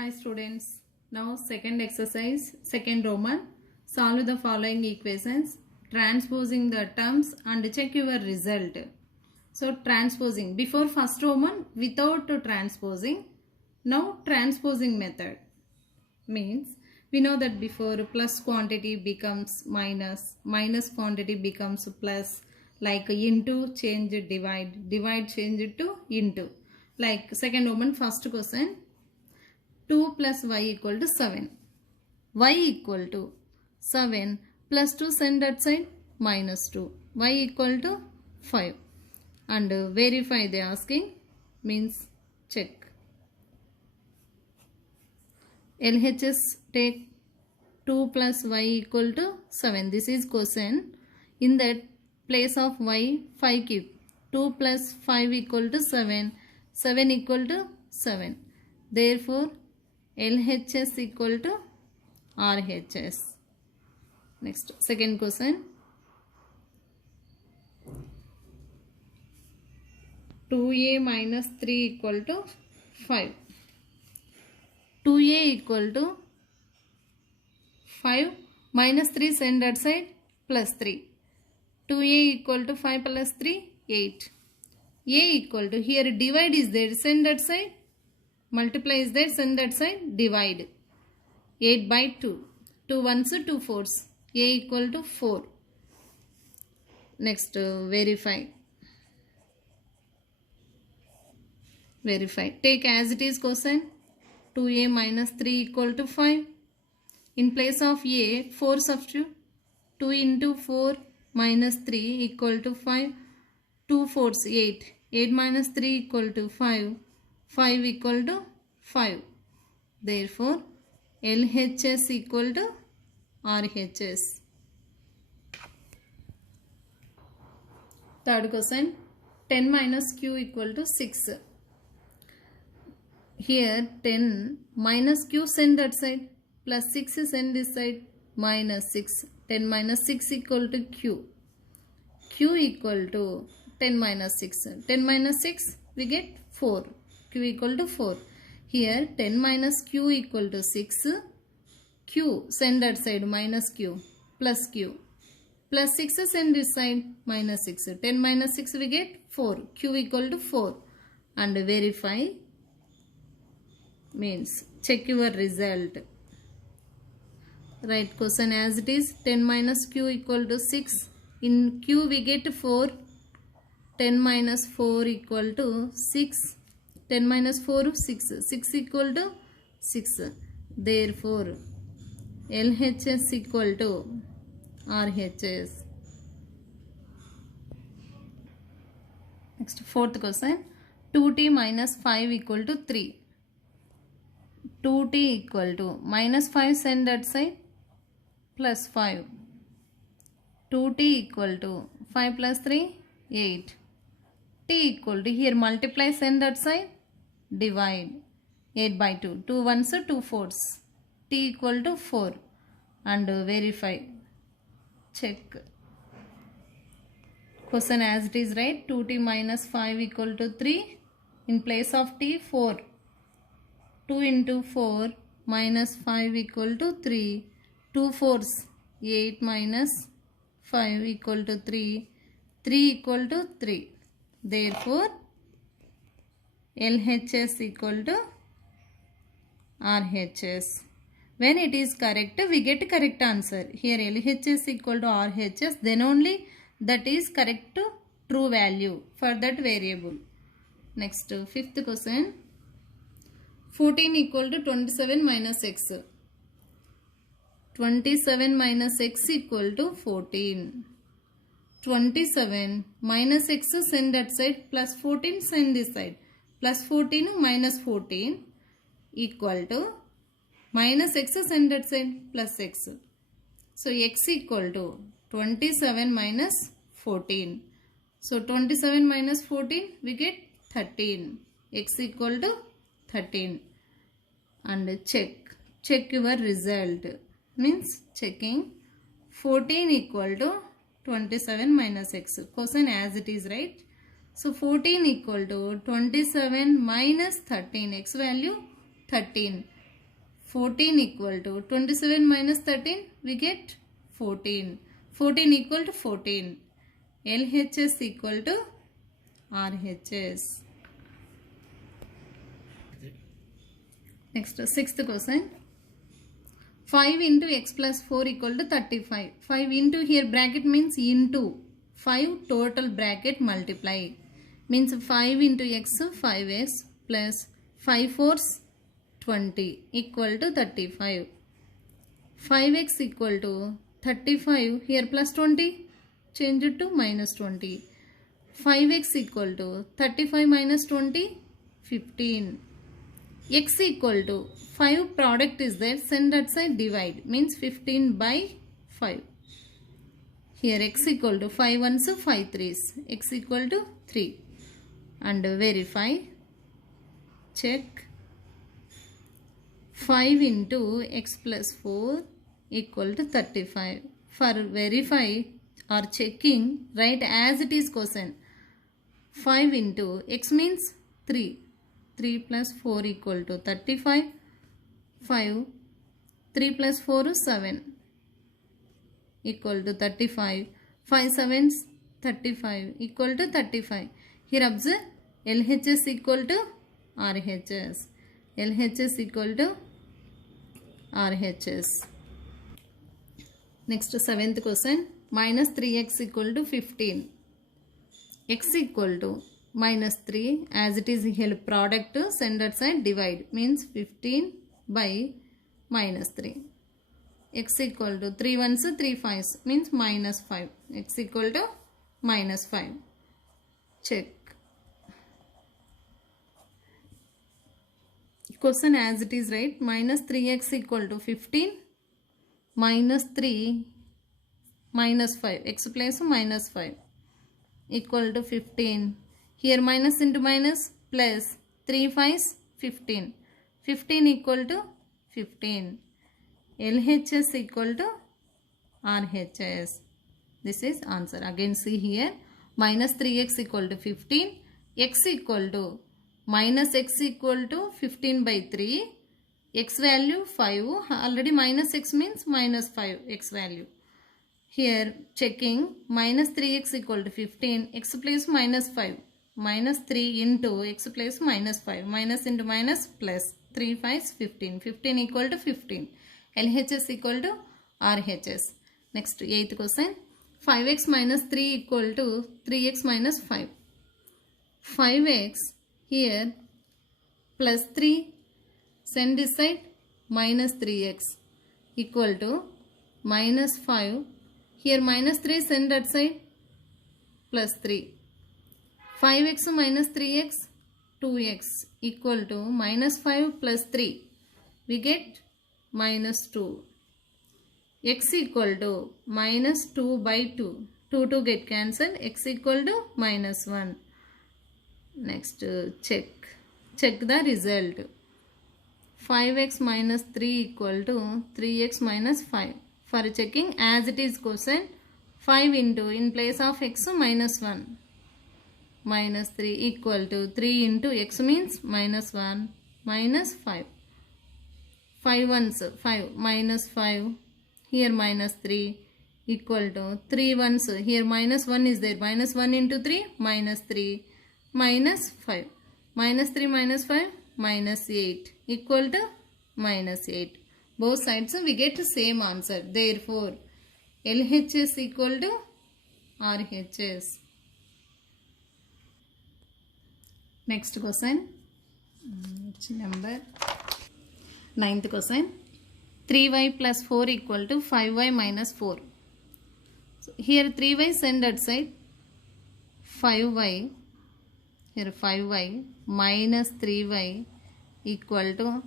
Hi students. Now second exercise, second Roman. Solve the following equations, transposing the terms and check your result. So transposing, before first Roman without transposing, now transposing method means we know that before plus quantity becomes minus, minus quantity becomes plus, like into change divide, divide change it to into. Like second Roman first question, 2 plus y equal to 7. Y equal to 7 plus 2 send that side minus 2. Y equal to 5. And verify they asking means check. LHS take 2 plus y equal to 7. This is question. In that place of y 5 keep. 2 plus 5 equal to 7. 7 equal to 7. Therefore LHS equal to RHS. Next, second question. 2a minus 3 equal to 5. 2a equal to 5 minus 3 send that side plus 3. 2a equal to 5 plus 3, 8. A equal to, here divide is there, send that side. Multiply is there, send that side, divide. 8 by 2. 2 ones, 2 fours. A equal to 4. Next, verify. Verify. Take as it is question. 2a minus 3 equal to 5. In place of a, 4 substitute. 2 into 4 minus 3 equal to 5. 2 fours, 8. 8 minus 3 equal to 5. 5 equal to 5. Therefore, LHS equal to RHS. Third question, 10 minus q equal to 6. Here 10 minus q send that side, plus 6 send this side, minus 6. 10 minus 6 equal to q. Q equal to 10 minus 6. 10 minus 6 we get 4. Q equal to 4. Here 10 minus q equal to 6. Q send that side minus q plus q. Plus 6 send this side minus 6. 10 minus 6 we get 4. Q equal to 4. And verify means check your result. Write question as it is. 10 minus q equal to 6. In q we get 4. 10 minus 4 equal to 6. 10 minus 4, 6. 6 equal to 6. Therefore, LHS equal to RHS. Next, fourth question. 2t minus 5 equal to 3. 2t equal to minus 5 send that side plus 5. 2t equal to 5 plus 3, 8. T equal to, here multiply send that side, divide. 8 by 2. 2 ones, 2 fours. T equal to 4. And verify. Check. Question as it is, right? 2t minus 5 equal to 3. In place of t, 4. 2 into 4 minus 5 equal to 3. 2 fours. 8 minus 5 equal to 3. 3 equal to 3. Therefore, LHS equal to RHS. When it is correct, we get correct answer. Here LHS equal to RHS, then only that is correct true value for that variable. Next, fifth question. 14 equal to 27 minus x. 27 minus x equal to 14. 27 minus x send that side, plus 14 send this side, plus 14 minus 14 equal to minus x send that side plus x. So x equal to 27 minus 14. So 27 minus 14 we get 13. X equal to 13. And check your result. Means checking 14 equal to 27 minus x. Question as it is, right? So 14 equal to 27 minus 13. X value 13. 14 equal to 27 minus 13, we get 14. 14 equal to 14. LHS equal to RHS. Next, sixth question. 5 into x plus 4 equal to 35. 5 into here bracket means into. 5 total bracket multiply. Means 5 into x 5x plus 5 fours 20 equal to 35. 5x equal to 35. Here plus 20. Change it to minus 20. 5x equal to 35 minus 20. 15. X equal to 5 product is there, send that side, divide, means 15 by 5. Here x equal to 5 ones 5 threes, x equal to 3, and verify, check. 5 into x plus 4 equal to 35. For verify or checking, write as it is quotient. 5 into x means 3. 3 plus 4 equal to 35. 5. 3 plus 4 is 7 equal to 35. 5 sevens 35 equal to 35. Here observe LHS equal to RHS. LHS equal to RHS. Next, seventh question. Minus 3x equal to 15. X equal to minus 3, as it is here product, send that side, divide, means 15 by minus 3. X equal to 3 ones 3 5s, means minus 5. X equal to minus 5. Check. Question as it is, right? Minus 3x equal to 15 minus 3 minus 5. X place minus 5 equal to 15. Here minus into minus plus 3 5s 15. 15 equal to 15. LHS equal to RHS. This is answer. Again see here. Minus 3x equal to 15. X equal to minus x equal to 15 by 3. X value 5. Already minus x means minus 5 x value. Here checking minus 3x equal to 15. X place minus 5. Minus 3 into x place minus 5. Minus into minus plus 3 5s 15. 15 equal to 15. LHS equal to RHS. Next, 8th question. 5x minus 3 equal to 3x minus 5. 5x here plus 3, send this side, minus 3x equal to minus 5. Here minus 3, send that side, plus 3. 5x minus 3x, 2x equal to minus 5 plus 3. We get minus 2. X equal to minus 2 by 2. 2 get cancelled. X equal to minus 1. Next, check the result. 5x minus 3 equal to 3x minus 5. For checking, as it is quotient, 5 into, in place of x, minus 1. Minus 3 equal to 3 into x means minus 1 minus 5. 5 ones 5 minus 5. Here minus 3 equal to 3 ones. Here minus 1 is there. Minus 1 into 3 minus 3 minus 5. Minus 3 minus 5 minus 8 equal to minus 8. Both sides we get the same answer. Therefore, LHS equal to RHS. Next question. Which number? 9th question. 3y plus 4 equal to 5y minus 4. So here 3y send that side. 5y. Here 5y minus 3y equal to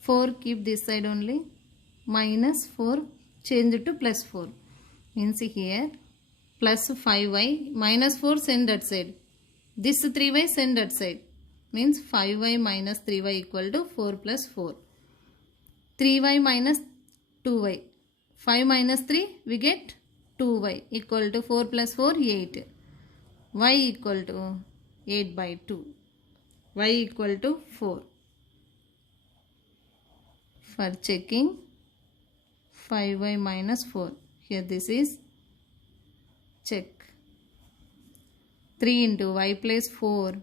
4. Keep this side only. Minus 4. Change it to plus 4. Means here plus 5y minus 4 send that side. This 3y send that side. Means 5y minus 3y equal to 4 plus 4. 3y minus 2y. 5 minus 3 we get 2y equal to 4 plus 4 8. Y equal to 8 by 2. Y equal to 4. for checking 5y minus 4. Here this is check. 3 into y plus 4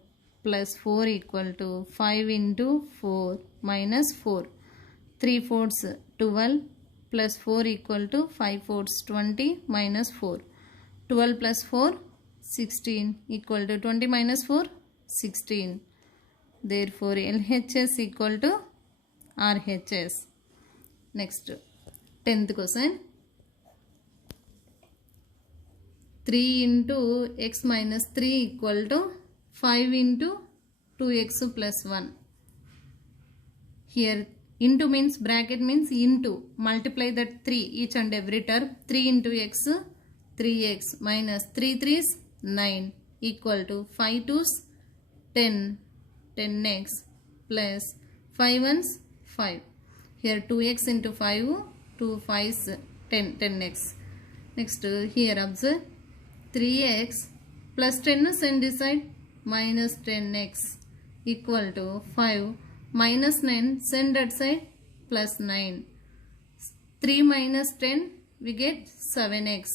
plus 4 equal to 5 into 4 minus 4. 3 fourths 12 plus 4 equal to 5 fourths 20 minus 4. 12 plus 4 16 equal to 20 minus 4 16. Therefore LHS equal to RHS. Next 10th question. 3 into x minus 3 equal to 5 into 2x plus 1. Here into means bracket means into. Multiply that 3 each and every term. 3 into x 3x minus 3 3s 9 equal to 5 2s 10 10x plus 5 1s 5. Here 2x into 5 2 5s 10 10x. Next here observe 3x plus 10 send this side minus 10x equal to 5 minus 9 send that side plus 9. 3 minus 10 we get 7x.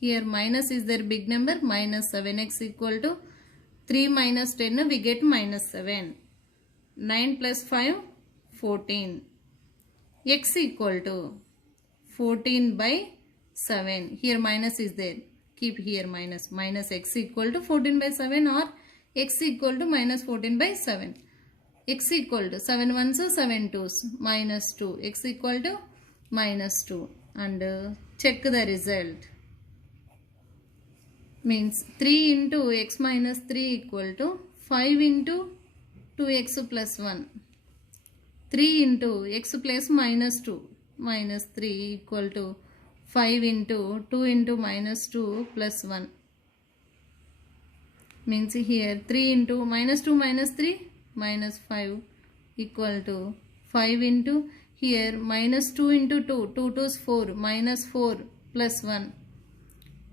Here minus is their big number, minus 7x equal to 3 minus 10 we get minus 7. 9 plus 5 14. X equal to 14 by 7. Here minus is there. Keep here minus. Minus x equal to 14 by 7 or x equal to minus 14 by 7. X equal to 7 1s 7 2s minus 2. X equal to minus 2. And check the result. Means 3 into x minus 3 equal to 5 into 2x plus 1. 3 into x plus minus 2 minus 3 equal to 5 into 2 into minus 2 plus 1. Means here 3 into minus 2 minus 3 minus 5 equal to 5 into here minus 2 into 2. 2 2 is 4 minus 4 plus 1.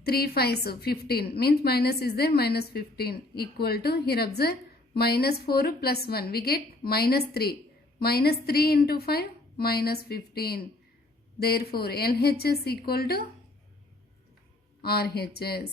3 5s 15 means minus is there minus 15 equal to here observe minus 4 plus 1 we get minus 3. Minus 3 into 5 minus 15. Therefore LHS equal to RHS.